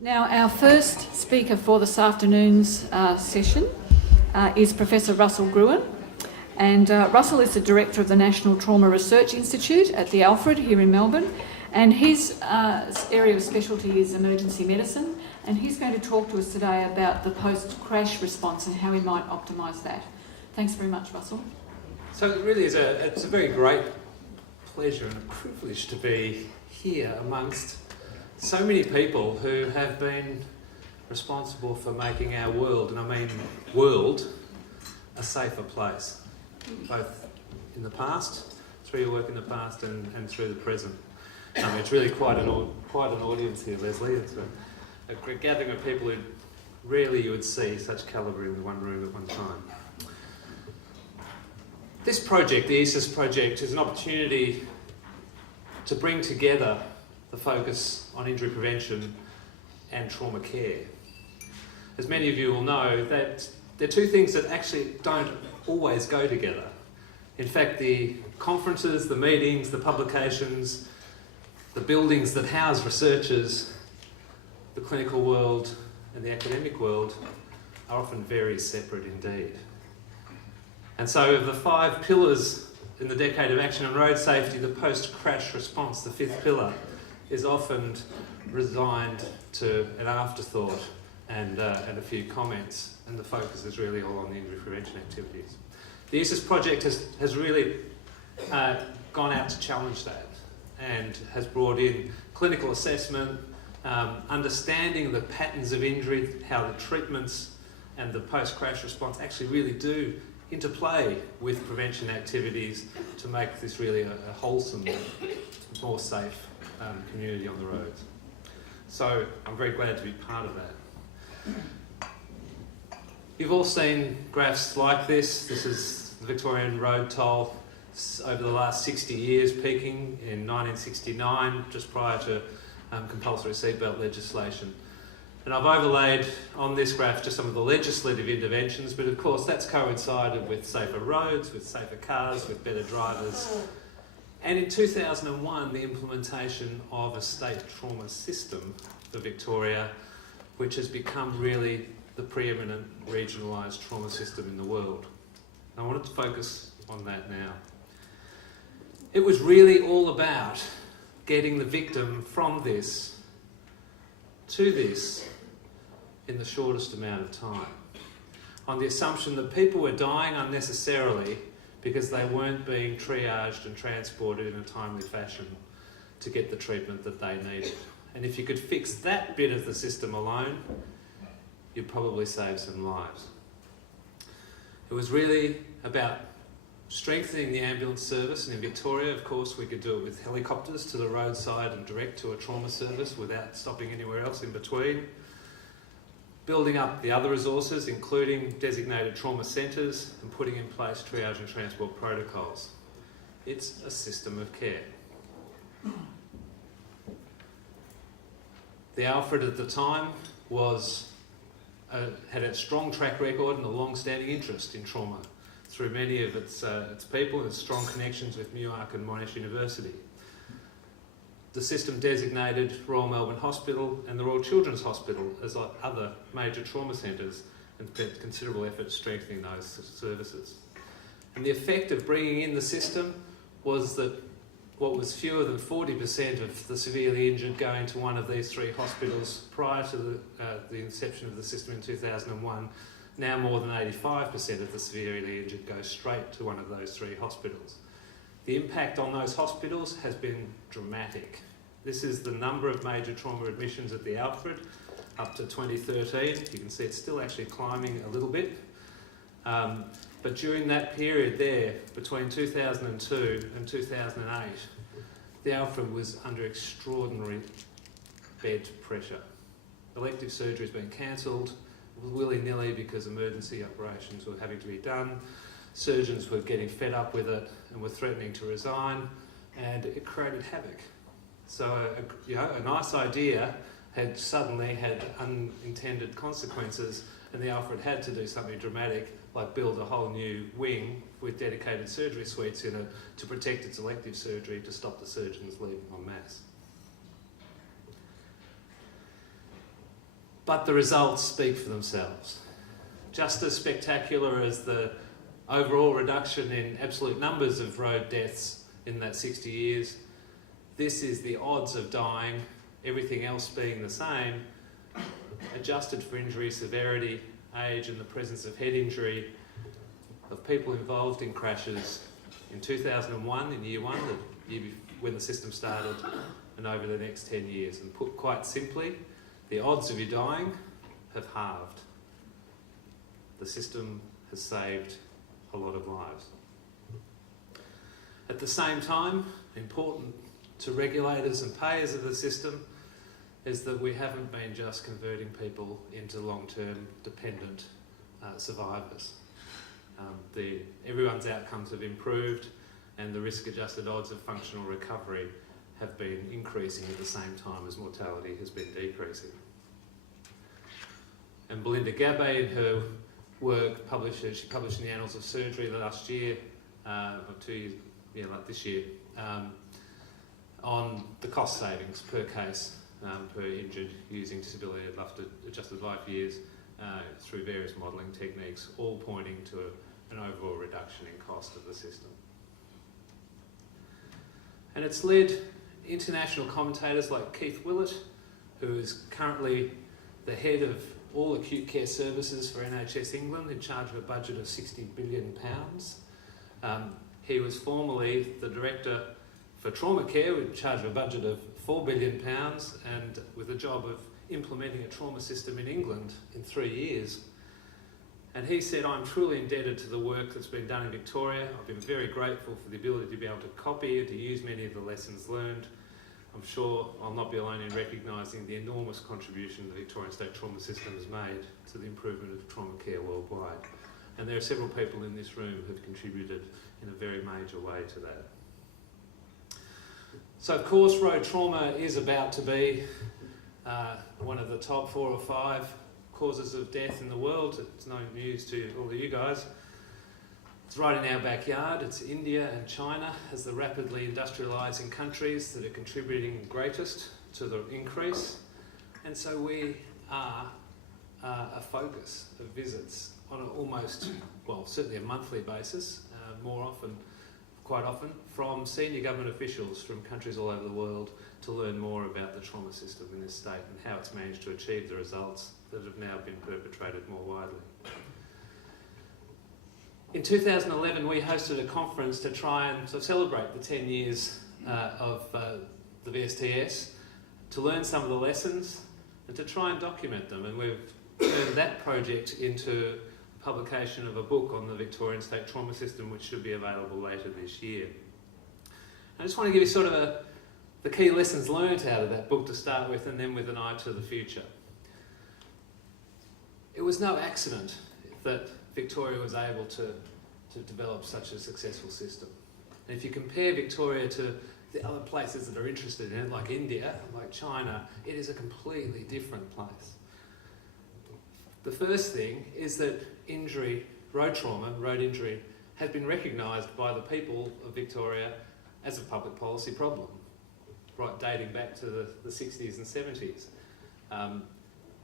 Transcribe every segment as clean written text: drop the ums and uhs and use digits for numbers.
Now, our first speaker for this afternoon's session is Professor Russell Gruen. And Russell is the Director of the National Trauma Research Institute at the Alfred here in Melbourne. And his area of specialty is emergency medicine. And he's going to talk to us today about the post-crash response and how we might optimise that. Thanks very much, Russell. So it really is it's a very great pleasure and a privilege to be here amongst so many people who have been responsible for making our world, and I mean world, a safer place, both in the past, through your work in the past and through the present. It's really quite an audience here, Leslie. It's a gathering of people who rarely you would see such calibre in one room at one time. This project, the ESIS project, is an opportunity to bring together the focus on injury prevention and trauma care. As many of you will know, that they're two things that actually don't always go together. In fact, the conferences, the meetings, the publications, the buildings that house researchers, the clinical world and the academic world are often very separate indeed. And so of the 5 pillars in the decade of action on road safety, the post-crash response, the 5th pillar, is often resigned to an afterthought and a few comments, and the focus is really all on the injury prevention activities. The ESIS project has really gone out to challenge that and has brought in clinical assessment, understanding the patterns of injury, how the treatments and the post-crash response actually really do interplay with prevention activities to make this really a wholesome, more safe community on the roads. So I'm very glad to be part of that. You've all seen graphs like this. This is the Victorian road toll over the last 60 years, peaking in 1969, just prior to compulsory seatbelt legislation. And I've overlaid on this graph just some of the legislative interventions, but of course that's coincided with safer roads, with safer cars, with better drivers. And in 2001, the implementation of a state trauma system for Victoria, which has become really the preeminent regionalised trauma system in the world. I wanted to focus on that now. It was really all about getting the victim from this to this in the shortest amount of time, on the assumption that people were dying unnecessarily because they weren't being triaged and transported in a timely fashion to get the treatment that they needed. And if you could fix that bit of the system alone, you'd probably save some lives. It was really about strengthening the ambulance service, and in Victoria, of course, we could do it with helicopters to the roadside and direct to a trauma service without stopping anywhere else in between. Building up the other resources, including designated trauma centres, and putting in place triage and transport protocols. It's a system of care. The Alfred at the time had a strong track record and a long-standing interest in trauma through many of its people and its strong connections with MUARC and Monash University. The system designated Royal Melbourne Hospital and the Royal Children's Hospital as like other major trauma centres and spent considerable effort strengthening those services. And the effect of bringing in the system was that what was fewer than 40% of the severely injured going to one of these 3 hospitals prior to the inception of the system in 2001, now more than 85% of the severely injured go straight to one of those 3 hospitals. The impact on those hospitals has been dramatic. This is the number of major trauma admissions at the Alfred up to 2013. You can see it's still actually climbing a little bit. But during that period there, between 2002 and 2008, the Alfred was under extraordinary bed pressure. Elective surgery has been cancelled willy-nilly because emergency operations were having to be done. Surgeons were getting fed up with it and were threatening to resign, and it created havoc. So a nice idea had suddenly had unintended consequences, and the Alfred had to do something dramatic, like build a whole new wing with dedicated surgery suites in it to protect its elective surgery, to stop the surgeons leaving en masse. but the results speak for themselves. Just as spectacular as the overall reduction in absolute numbers of road deaths in that 60 years, this is the odds of dying, everything else being the same, adjusted for injury severity, age and the presence of head injury, of people involved in crashes in 2001, in year one, the year when the system started, and over the next 10 years. And put quite simply, the odds of you dying have halved. The system has saved a lot of lives. At the same time, important to regulators and payers of the system is that we haven't been just converting people into long-term dependent survivors. Everyone's outcomes have improved and the risk-adjusted odds of functional recovery have been increasing at the same time as mortality has been decreasing. And Belinda Gabay, in her work, she published in the Annals of Surgery last year, or 2 years, like this year, on the cost savings per case per injured using disability adjusted life years through various modelling techniques, all pointing to an overall reduction in cost of the system. And it's led international commentators like Keith Willett, who is currently the head of all acute care services for NHS England, in charge of a budget of £60 billion. He was formerly the director for trauma care, in charge of a budget of £4 billion, and with a job of implementing a trauma system in England in 3 years. And he said, "I'm truly indebted to the work that's been done in Victoria. I've been very grateful for the ability to be able to copy and to use many of the lessons learned. I'm sure I'll not be alone in recognising the enormous contribution the Victorian State Trauma System has made to the improvement of trauma care worldwide." And there are several people in this room who have contributed in a very major way to that. So of course, road trauma is about to be one of the top 4 or 5 causes of death in the world. It's no news to all of you guys. It's right in our backyard. It's India and China as the rapidly industrialising countries that are contributing greatest to the increase. And so we are a focus of visits on an almost, well, certainly a monthly basis, more often, quite often, from senior government officials from countries all over the world to learn more about the trauma system in this state and how it's managed to achieve the results that have now been perpetrated more widely. In 2011, we hosted a conference to try and celebrate the 10 years of the VSTS, to learn some of the lessons and to try and document them. And we've turned that project into the publication of a book on the Victorian State Trauma System, which should be available later this year. I just want to give you sort of the key lessons learned out of that book to start with, and then with an eye to the future. It was no accident that Victoria was able to develop such a successful system. And if you compare Victoria to the other places that are interested in it, like India, like China, it is a completely different place. The first thing is that injury, road trauma, road injury, has been recognised by the people of Victoria as a public policy problem, right, dating back to the 60s and 70s.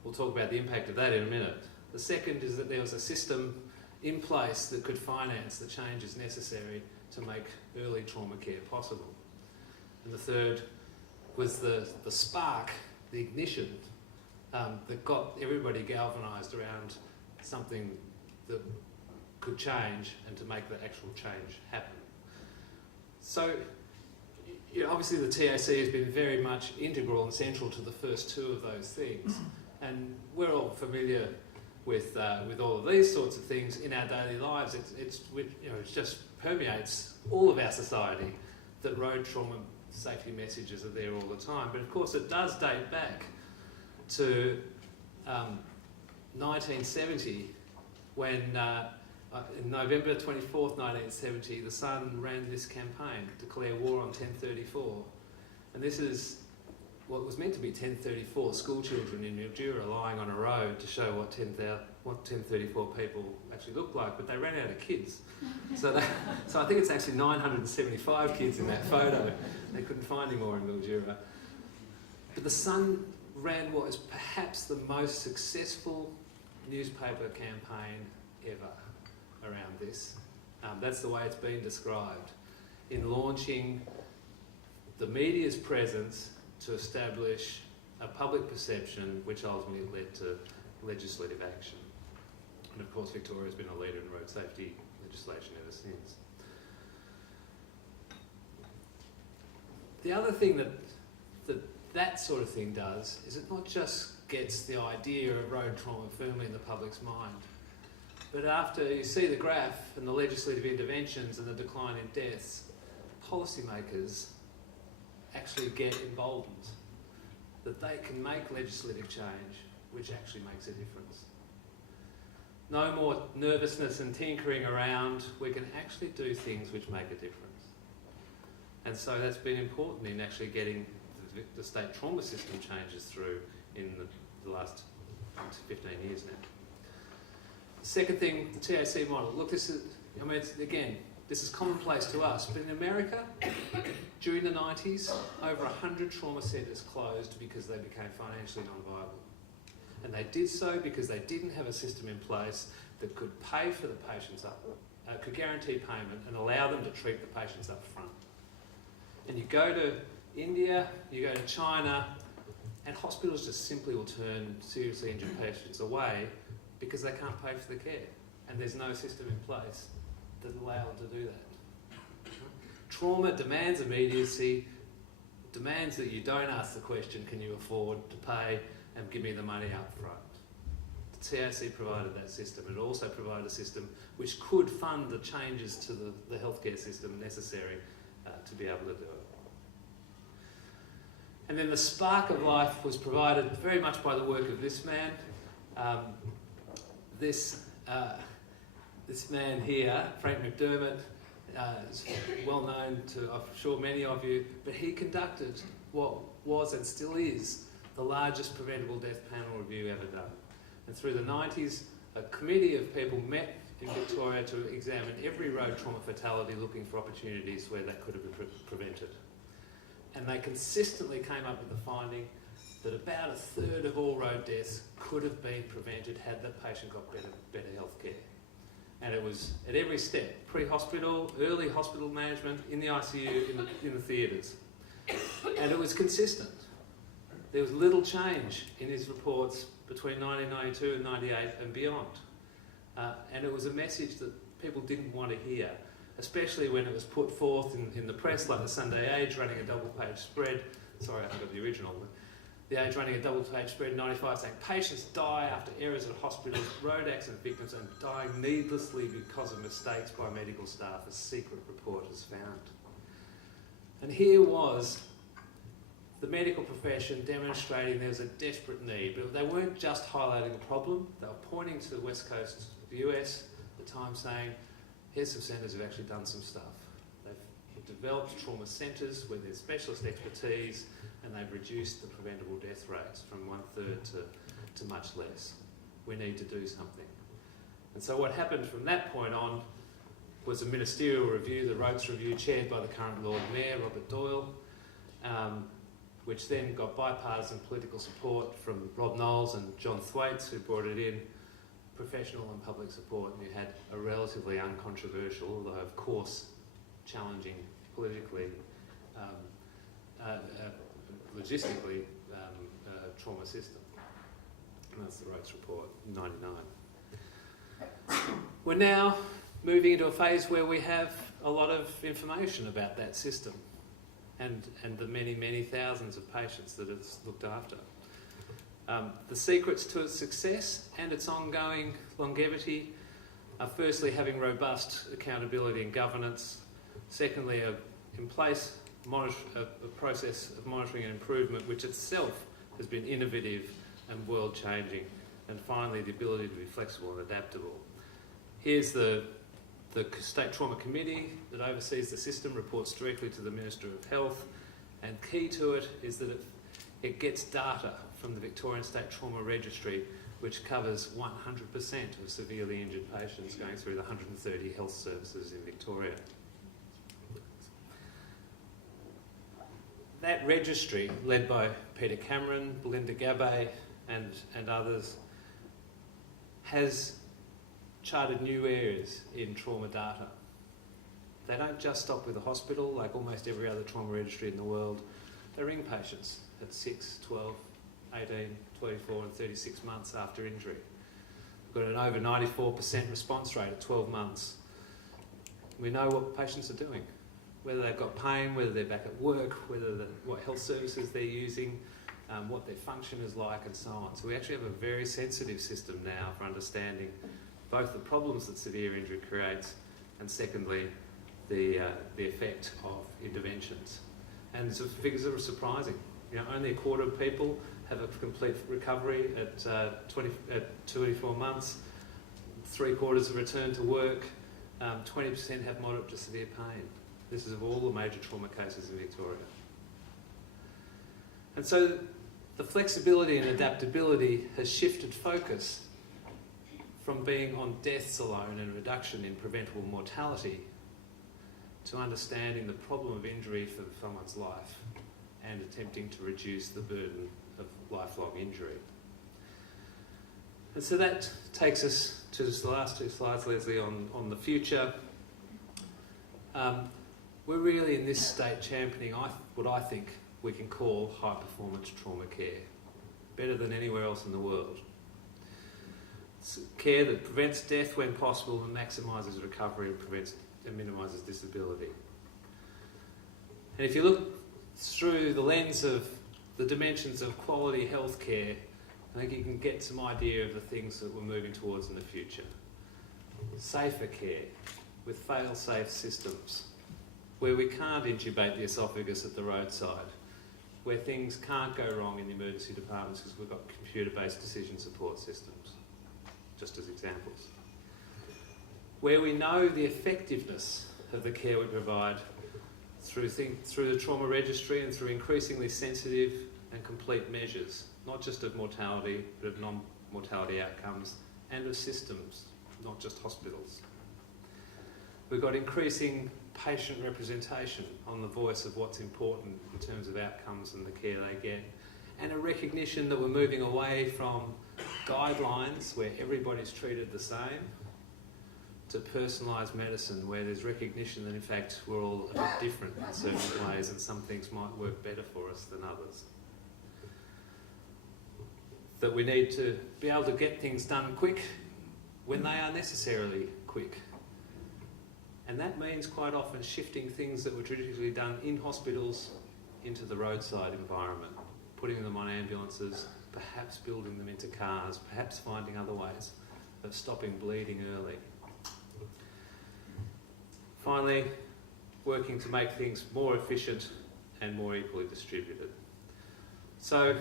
We'll talk about the impact of that in a minute. The second is that there was a system in place that could finance the changes necessary to make early trauma care possible. And the third was the spark, the ignition, that got everybody galvanised around something that could change and to make the actual change happen. So, obviously the TAC has been very much integral and central to the first 2 of those things. And we're all familiar with all of these sorts of things in our daily lives. It just permeates all of our society that road trauma safety messages are there all the time. But of course it does date back to 1970, when in November 24th, 1970, the Sun ran this campaign, Declare War on 1034. And this is what was meant to be 1034 school children in Mildura lying on a road to show what 1034 people actually looked like, but they ran out of kids. So I think it's actually 975 kids in that photo. They couldn't find any more in Mildura. But the Sun ran what is perhaps the most successful newspaper campaign ever around this. That's the way it's been described, in launching the media's presence to establish a public perception which ultimately led to legislative action. And of course Victoria has been a leader in road safety legislation ever since. The other thing that sort of thing does is it not just gets the idea of road trauma firmly in the public's mind, but after you see the graph and the legislative interventions and the decline in deaths, policymakers actually get emboldened that they can make legislative change which actually makes a difference. No more nervousness and tinkering around, we can actually do things which make a difference. And so that's been important in actually getting the state trauma system changes through in the last 15 years now. The second thing, the TAC model. Look, this is, I mean, this is commonplace to us, but in America, during the 90s, over 100 trauma centres closed because they became financially non-viable. And they did so because they didn't have a system in place that could pay for the patients could guarantee payment and allow them to treat the patients up front. And you go to India, you go to China, and hospitals just simply will turn seriously injured patients away because they can't pay for the care. And there's no system in place that allows them to do that. Trauma demands immediacy, demands that you don't ask the question, can you afford to pay, and give me the money up front. The TAC provided that system. It also provided a system which could fund the changes to the healthcare system necessary to be able to do it. And then the spark of life was provided very much by the work of this man. This man here, Frank McDermott, is well known to, I'm sure, many of you, but he conducted what was and still is the largest preventable death panel review ever done. And through the 90s, a committee of people met in Victoria to examine every road trauma fatality, looking for opportunities where that could have been prevented. And they consistently came up with the finding that about a third of all road deaths could have been prevented had the patient got better health care. And it was at every step, pre-hospital, early hospital management, in the ICU, in the theatres. And it was consistent. There was little change in his reports between 1992 and 98 and beyond. And it was a message that people didn't want to hear, especially when it was put forth in the press, like the Sunday Age running a double-page spread. Sorry, I haven't got the original. But the Age running a double-page spread in 95 saying patients die after errors at hospitals, road accident victims and dying needlessly because of mistakes by medical staff, a secret report has found. And here was the medical profession demonstrating there was a desperate need, but they weren't just highlighting a problem, they were pointing to the west coast of the US at the time saying, here's some centres who've actually done some stuff. They've developed trauma centres with their specialist expertise and they've reduced the preventable death rates from 1/3 to much less. We need to do something. And so what happened from that point on was a ministerial review, the Roads Review, chaired by the current Lord Mayor, Robert Doyle, which then got bipartisan political support from Rob Knowles and John Thwaites, who brought it in, professional and public support, and you had a relatively uncontroversial, although of course challenging politically, logistically, trauma system. And that's the Roads Report, 99. We're now moving into a phase where we have a lot of information about that system and the many, many thousands of patients that it's looked after. The secrets to its success and its ongoing longevity are firstly having robust accountability and governance, secondly in place a process of monitoring and improvement which itself has been innovative and world-changing, and finally the ability to be flexible and adaptable. Here's the State Trauma Committee that oversees the system, reports directly to the Minister of Health, and key to it is that it gets data from the Victorian State Trauma Registry, which covers 100% of severely injured patients going through the 130 health services in Victoria. that registry, led by Peter Cameron, Belinda Gabay and others, has charted new areas in trauma data. They don't just stop with the hospital, like almost every other trauma registry in the world. They ring patients at 6, 12, 18, 24 and 36 months after injury. We've got an over 94% response rate at 12 months. We know what patients are doing, whether they've got pain, whether they're back at work, what health services they're using, what their function is like and so on. So we actually have a very sensitive system now for understanding both the problems that severe injury creates and secondly the effect of interventions. And the figures are surprising. You know, only a quarter of people have a complete recovery at 24 months. 3/4 have returned to work. 20% have moderate to severe pain. This is of all the major trauma cases in Victoria. And so the flexibility and adaptability has shifted focus from being on deaths alone and reduction in preventable mortality to understanding the problem of injury for someone's life and attempting to reduce the burden of lifelong injury. And so that takes us to the last 2 slides, Leslie, on the future. We're really in this state championing what I think we can call high performance trauma care, better than anywhere else in the world. It's care that prevents death when possible and maximises recovery and minimises disability. And if you look through the lens of the dimensions of quality healthcare, I think you can get some idea of the things that we're moving towards in the future. Safer care with fail-safe systems, where we can't intubate the esophagus at the roadside, where things can't go wrong in the emergency departments because we've got computer-based decision support systems, just as examples. Where we know the effectiveness of the care we provide through the trauma registry and through increasingly sensitive and complete measures, not just of mortality, but of non-mortality outcomes and of systems, not just hospitals. We've got increasing patient representation on the voice of what's important in terms of outcomes and the care they get, and a recognition that we're moving away from guidelines where everybody's treated the same to personalised medicine where there's recognition that in fact we're all a bit different in certain ways and some things might work better for us than others. That we need to be able to get things done quick when they are necessarily quick. And that means quite often shifting things that were traditionally done in hospitals into the roadside environment, putting them on ambulances, perhaps building them into cars, perhaps finding other ways of stopping bleeding early. Finally, working to make things more efficient and more equally distributed. So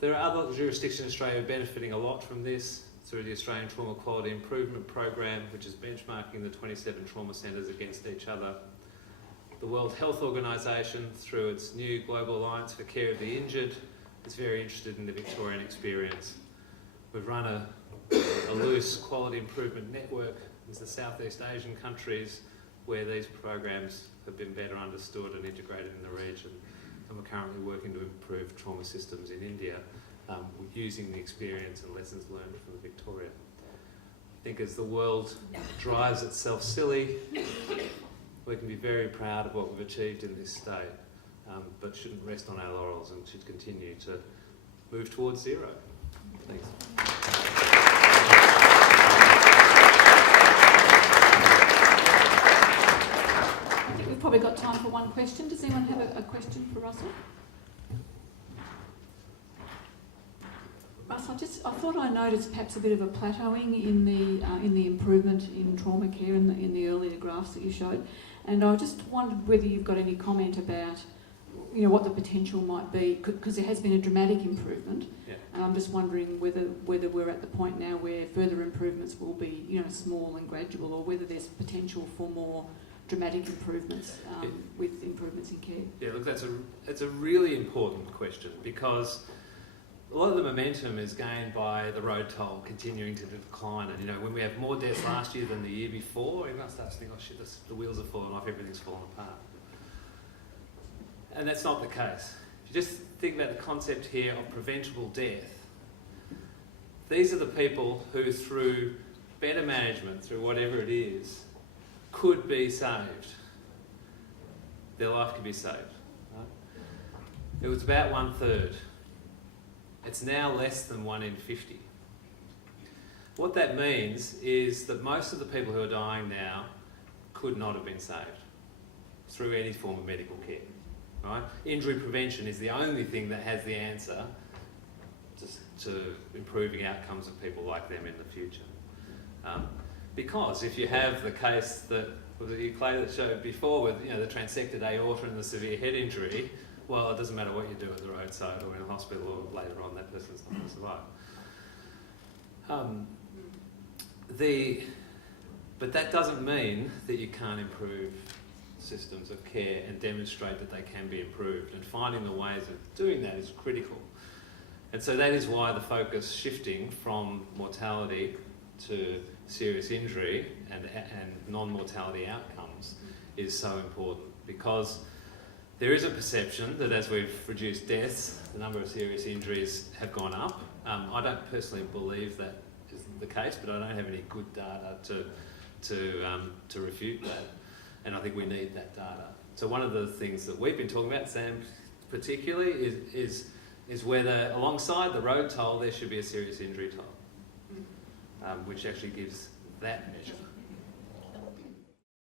there are other jurisdictions in Australia benefiting a lot from this through the Australian Trauma Quality Improvement Program, which is benchmarking the 27 trauma centres against each other. The World Health Organisation, through its new Global Alliance for Care of the Injured, is very interested in the Victorian experience. We've run a loose quality improvement network in the Southeast Asian countries where these programs have been better understood and integrated in the region. And we're currently working to improve trauma systems in India using the experience and lessons learned from Victoria. I think as the world drives itself silly, we can be very proud of what we've achieved in this state, but shouldn't rest on our laurels and should continue to move towards zero. Thanks. I think we've probably got time for one question. Does anyone have a question for Russell? Russ, I thought I noticed perhaps a bit of a plateauing in the improvement in trauma care in the earlier graphs that you showed, and I just wondered whether you've got any comment about, you know, what the potential might be, because there has been a dramatic improvement. Yeah. And I'm just wondering whether we're at the point now where further improvements will be, you know, small and gradual, or whether there's potential for more dramatic improvements with improvements in care. Yeah, look, that's a really important question because a lot of the momentum is gained by the road toll continuing to decline. And, you know, when we have more deaths last year than the year before, everyone starts to think, oh shit, the wheels are falling off, everything's falling apart. And that's not the case. If you just think about the concept here of preventable death, these are the people who, through better management, through whatever it is, could be saved. Their life could be saved. Right? It was about 1/3. It's now less than 1 in 50. What that means is that most of the people who are dying now could not have been saved through any form of medical care. Right? Injury prevention is the only thing that has the answer to improving outcomes of people like them in the future. Because if you have the case that Clay that showed before with the transected aorta and the severe head injury, well, it doesn't matter what you do at the roadside or in a hospital or later on, that person's not going to survive. But that doesn't mean that you can't improve systems of care and demonstrate that they can be improved, and finding the ways of doing that is critical. And so that is why the focus shifting from mortality to serious injury and non-mortality outcomes is so important, because there is a perception that as we've reduced deaths, the number of serious injuries have gone up. I don't personally believe that is the case, but I don't have any good data to refute that. And I think we need that data. So one of the things that we've been talking about, Sam particularly, is whether alongside the road toll there should be a serious injury toll, which actually gives that measure.